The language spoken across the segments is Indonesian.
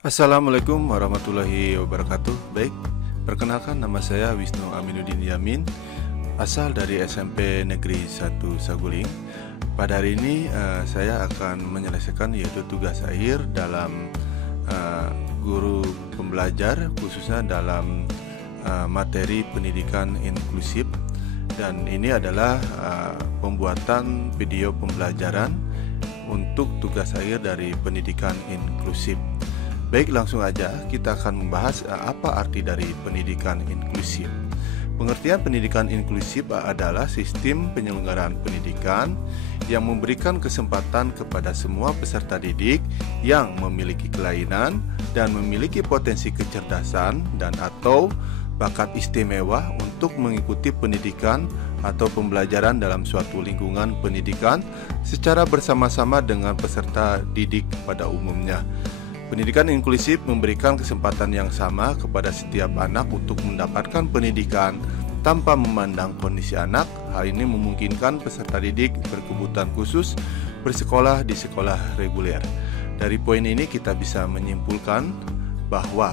Assalamualaikum warahmatullahi wabarakatuh. Baik, perkenalkan nama saya Wisnu Aminuddin Yamin, asal dari SMP Negeri 1 Saguling. Pada hari ini saya akan menyelesaikan yaitu tugas akhir dalam guru pembelajar, khususnya dalam materi pendidikan inklusif. Dan ini adalah pembuatan video pembelajaran untuk tugas akhir dari pendidikan inklusif. Baik, langsung aja kita akan membahas apa arti dari pendidikan inklusif. Pengertian pendidikan inklusif adalah sistem penyelenggaraan pendidikan yang memberikan kesempatan kepada semua peserta didik yang memiliki kelainan dan memiliki potensi kecerdasan dan atau bakat istimewa untuk mengikuti pendidikan atau pembelajaran dalam suatu lingkungan pendidikan secara bersama-sama dengan peserta didik pada umumnya. Pendidikan inklusif memberikan kesempatan yang sama kepada setiap anak untuk mendapatkan pendidikan tanpa memandang kondisi anak. Hal ini memungkinkan peserta didik berkebutuhan khusus bersekolah di sekolah reguler. Dari poin ini kita bisa menyimpulkan bahwa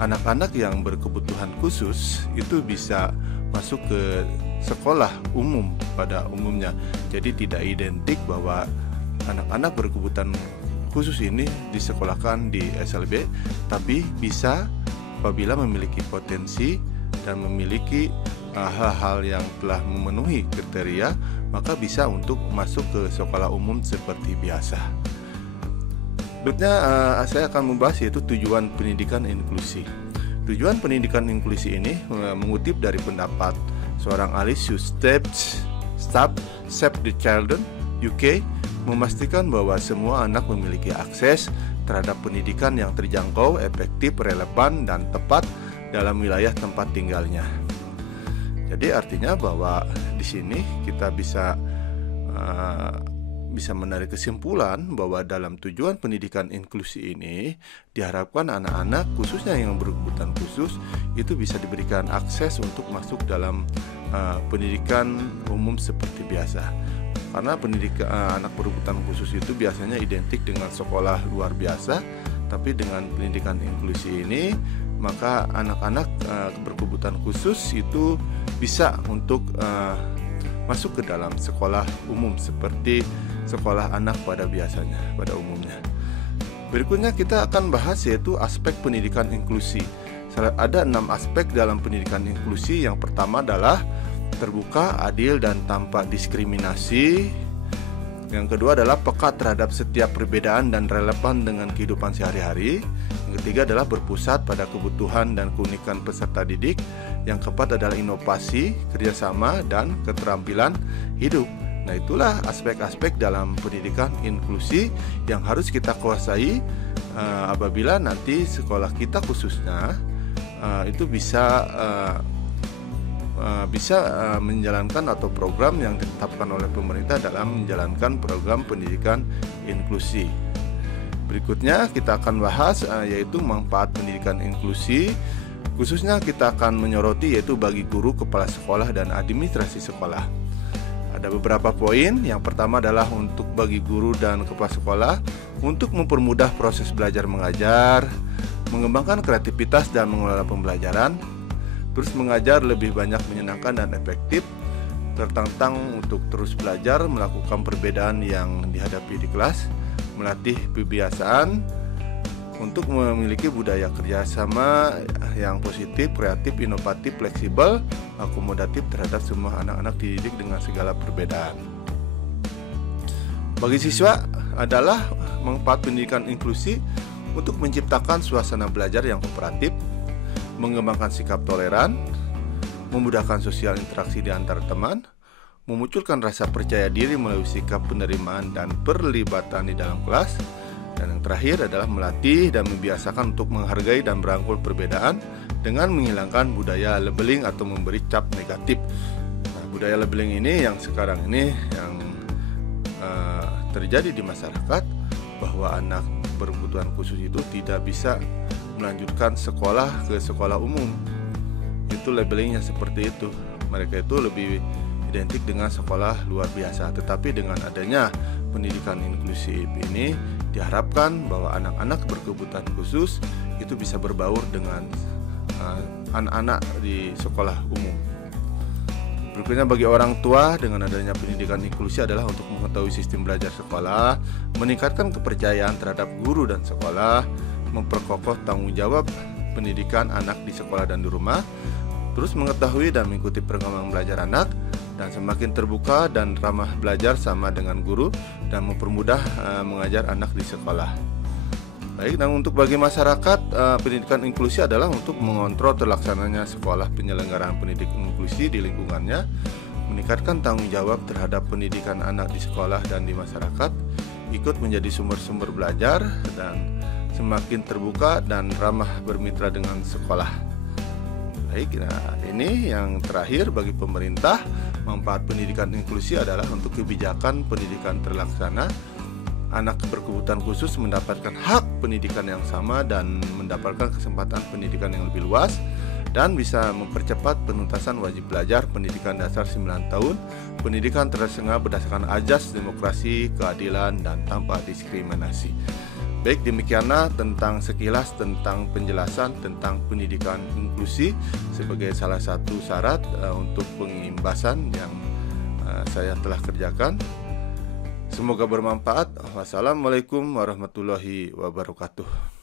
anak-anak yang berkebutuhan khusus itu bisa masuk ke sekolah umum pada umumnya. Jadi tidak identik bahwa anak-anak berkebutuhan khusus ini disekolahkan di SLB, tapi bisa apabila memiliki potensi dan memiliki hal-hal yang telah memenuhi kriteria, maka bisa untuk masuk ke sekolah umum seperti biasa. Berikutnya saya akan membahas yaitu tujuan pendidikan inklusi. Tujuan pendidikan inklusi ini mengutip dari pendapat seorang ahli Save the Children UK, memastikan bahwa semua anak memiliki akses terhadap pendidikan yang terjangkau, efektif, relevan, dan tepat dalam wilayah tempat tinggalnya. Jadi artinya bahwa di sini kita bisa menarik kesimpulan bahwa dalam tujuan pendidikan inklusi ini diharapkan anak-anak khususnya yang berkebutuhan khusus itu bisa diberikan akses untuk masuk dalam pendidikan umum seperti biasa. Karena pendidikan anak berkebutuhan khusus itu biasanya identik dengan sekolah luar biasa, tapi dengan pendidikan inklusi ini maka anak-anak berkebutuhan khusus itu bisa untuk masuk ke dalam sekolah umum seperti sekolah anak pada umumnya. Berikutnya kita akan bahas yaitu aspek pendidikan inklusi. Ada 6 aspek dalam pendidikan inklusi. Yang pertama adalah terbuka, adil, dan tanpa diskriminasi. Yang kedua adalah peka terhadap setiap perbedaan dan relevan dengan kehidupan sehari-hari. Yang ketiga adalah berpusat pada kebutuhan dan keunikan peserta didik. Yang keempat adalah inovasi, kerjasama, dan keterampilan hidup. Nah, itulah aspek-aspek dalam pendidikan inklusi yang harus kita kuasai apabila nanti sekolah kita khususnya itu bisa menjalankan atau program yang ditetapkan oleh pemerintah dalam menjalankan program pendidikan inklusi. Berikutnya kita akan bahas yaitu manfaat pendidikan inklusi. Khususnya kita akan menyoroti yaitu bagi guru, kepala sekolah, dan administrasi sekolah. Ada beberapa poin. Yang pertama adalah untuk bagi guru dan kepala sekolah untuk mempermudah proses belajar mengajar, mengembangkan kreativitas dan mengelola pembelajaran. Terus mengajar lebih banyak menyenangkan dan efektif, tertantang untuk terus belajar, melakukan perbedaan yang dihadapi di kelas, melatih kebiasaan untuk memiliki budaya kerjasama yang positif, kreatif, inovatif, fleksibel, akomodatif terhadap semua anak-anak dididik dengan segala perbedaan. Bagi siswa adalah manfaat pendidikan inklusi untuk menciptakan suasana belajar yang kooperatif, mengembangkan sikap toleran, memudahkan sosial interaksi di antara teman, memunculkan rasa percaya diri melalui sikap penerimaan dan perlibatan di dalam kelas, dan yang terakhir adalah melatih dan membiasakan untuk menghargai dan merangkul perbedaan dengan menghilangkan budaya labeling atau memberi cap negatif. Nah, budaya labeling ini yang sekarang ini yang terjadi di masyarakat, bahwa anak berkebutuhan khusus itu tidak bisa melanjutkan sekolah ke sekolah umum. Itu labelingnya seperti itu. Mereka itu lebih identik dengan sekolah luar biasa. Tetapi dengan adanya pendidikan inklusif ini Diharapkan bahwa anak-anak berkebutuhan khusus itu bisa berbaur dengan anak-anak di sekolah umum. Berikutnya, bagi orang tua, dengan adanya pendidikan inklusi adalah untuk mengetahui sistem belajar sekolah, meningkatkan kepercayaan terhadap guru dan sekolah, memperkokoh tanggung jawab pendidikan anak di sekolah dan di rumah, terus mengetahui dan mengikuti perkembangan belajar anak, dan semakin terbuka dan ramah belajar sama dengan guru, dan mempermudah mengajar anak di sekolah. Baik, dan untuk bagi masyarakat, pendidikan inklusi adalah untuk mengontrol terlaksananya sekolah penyelenggaraan pendidikan inklusi di lingkungannya, meningkatkan tanggung jawab terhadap pendidikan anak di sekolah dan di masyarakat, ikut menjadi sumber-sumber belajar, dan semakin terbuka dan ramah bermitra dengan sekolah. Baik, nah ini yang terakhir, bagi pemerintah, manfaat pendidikan inklusi adalah untuk kebijakan pendidikan terlaksana. Anak berkebutuhan khusus mendapatkan hak pendidikan yang sama dan mendapatkan kesempatan pendidikan yang lebih luas, dan bisa mempercepat penuntasan wajib belajar pendidikan dasar 9 tahun, pendidikan terlaksana berdasarkan azas demokrasi, keadilan, dan tanpa diskriminasi. Baik, demikianlah tentang sekilas tentang penjelasan tentang pendidikan inklusi sebagai salah satu syarat untuk pengimbasan yang saya telah kerjakan. Semoga bermanfaat. Wassalamualaikum warahmatullahi wabarakatuh.